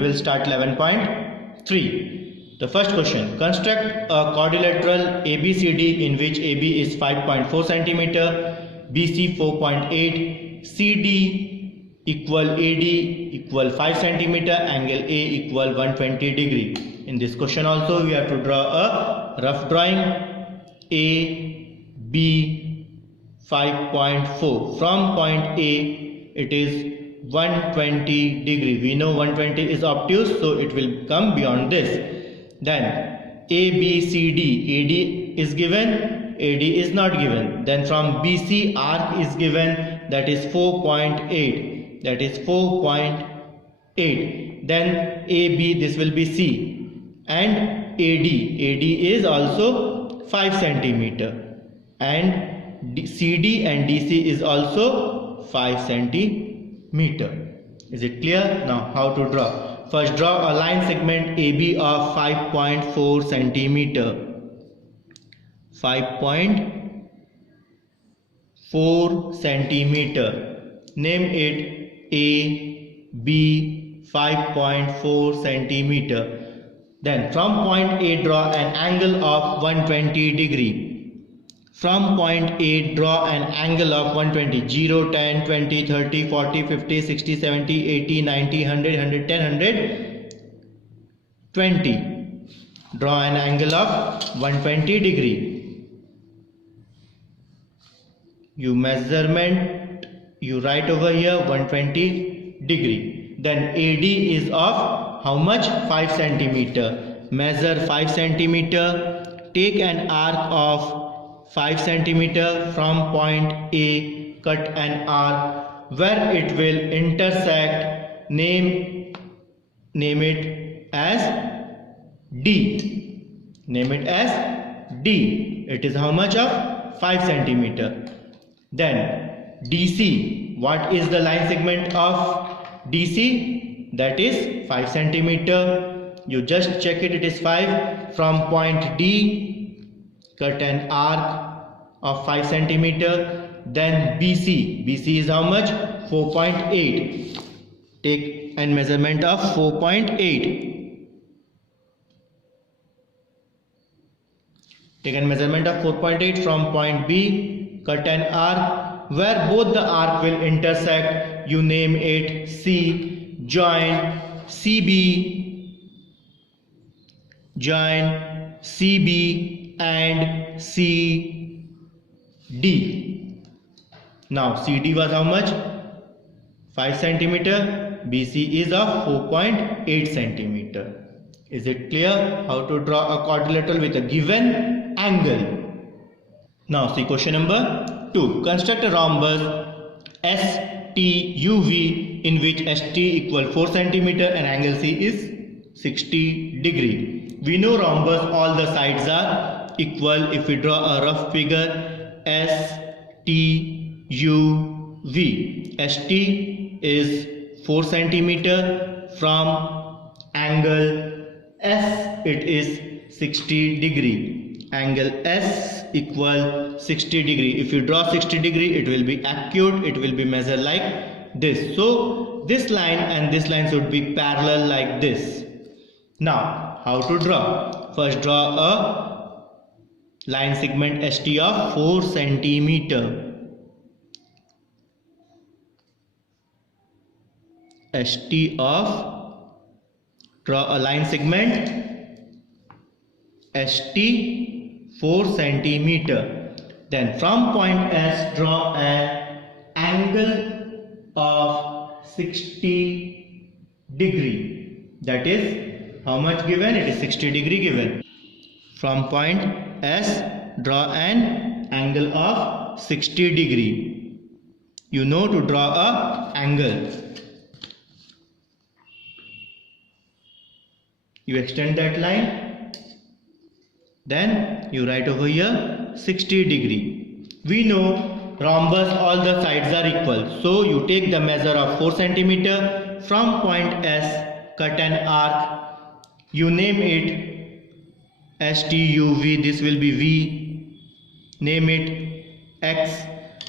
we will start 11.3. The first question, construct a quadrilateral ABCD in which AB is 5.4 cm, BC 4.8, CD equal AD equal 5 cm, angle A equal 120 degree. In this question also we have to draw a rough drawing. A, B, 5.4. From point A it is 120 degree. We know 120 is obtuse, so it will come beyond this. Then A, B, C, D. AD is given, AD is not given. Then from BC arc is given, that is 4.8. That is 4.8. Then AB, this will be C. And AD. AD is also 5 centimeter. And CD and DC is also 5 centimeter. Is it clear? Now how to draw? First draw a line segment AB of 5.4 centimeter. 5.4 centimeter. Name it A, B, 5.4 centimeter. Then from point A draw an angle of 120 degree. From point A draw an angle of 120, 0, 10, 20, 30, 40, 50, 60, 70, 80, 90, 100, 110, 120. Draw an angle of 120 degree. You measurement, you write over here 120 degree. Then AD is of how much? 5 centimeter. Measure 5 centimeter. Take an arc of 5 centimeter from point A, cut an arc where it will intersect. Name it as D. Name it as D. It is how much of? 5 centimeter. Then DC. What is the line segment of DC? That is 5 centimeter. You just check it, it is 5. From point D, cut an arc of 5 centimeter. Then BC. BC is how much? 4.8. Take a measurement of 4.8. Take a measurement of 4.8 from point B. Cut an arc where both the arc will intersect. You name it C. Join CB. Join CB and CD. Now CD was how much? 5 centimeter. BC is of 4.8 centimeter. Is it clear how to draw a quadrilateral with a given angle? Now see question number 2. Construct a rhombus STUV in which ST equal 4 centimeter and angle C is 60 degree. We know rhombus all the sides are equal. If we draw a rough figure, STUV. ST is 4 centimeter. From angle S it is 60 degree. Angle S equal 60 degree. If you draw 60 degree, it will be acute. It will be measured like this. So this line and this line should be parallel like this. Now how to draw? First draw a line segment ST of 4 centimeter. ST of, draw a line segment ST 4 centimeter. Then from point S draw an angle of 60 degree. That is how much given? It is 60 degree given. From point S draw an angle of 60 degree. You know to draw a angle. You extend that line. Then you write over here 60 degree. We know rhombus all the sides are equal. So you take the measure of 4 centimeter. From point S cut an arc. You name it STUV. This will be V. Name it X.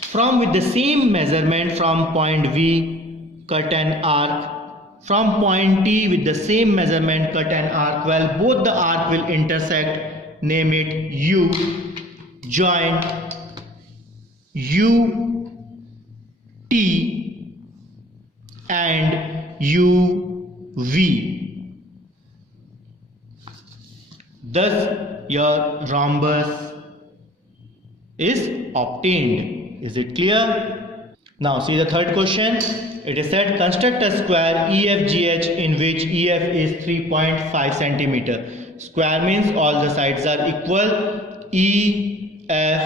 From with the same measurement from point V cut an arc from point T with the same measurement cut an arc. Well, both the arc will intersect. Name it U. Join U T and U V. Thus your rhombus is obtained. Is it clear? Now see the third question. It is said construct a square EFGH in which EF is 3.5 cm. Square means all the sides are equal. EFGH.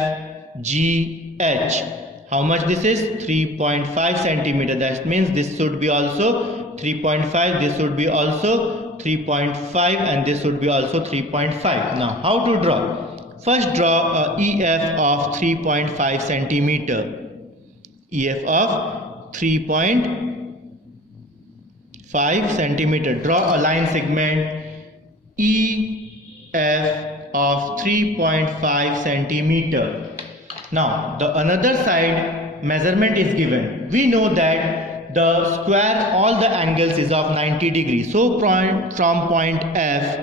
How much this is? 3.5 cm. That means this should be also 3.5. This should be also 3.5 and this would be also 3.5. Now how to draw? First draw a EF of 3.5 cm. EF of 3.5 cm. Draw a line segment EF of 3.5 cm. Now the another side measurement is given. We know that the square all the angles is of 90 degrees. So from point F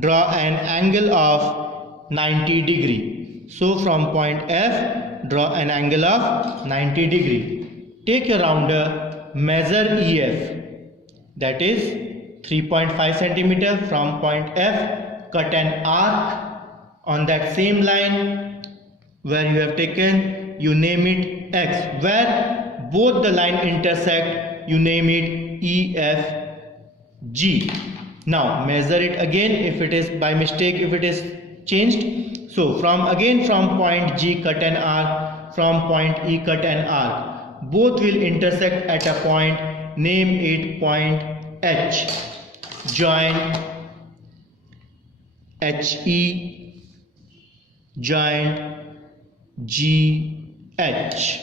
draw an angle of 90 degree. So from point F draw an angle of 90 degree. Take a rounder, measure EF, that is 3.5 cm. From point F cut an arc on that same line where you have taken, you name it X. Where both the line intersect, you name it EFG. Now measure it again if it is by mistake, if it is changed. So from point G cut an arc, from point E cut an arc. Both will intersect at a point, name it point H. Join HE, join GH.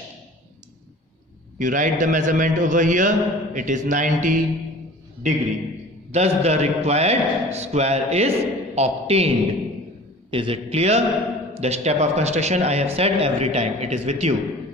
You write the measurement over here, it is 90 degree. Thus the required square is obtained. Is it clear? The step of construction I have said every time, it is with you.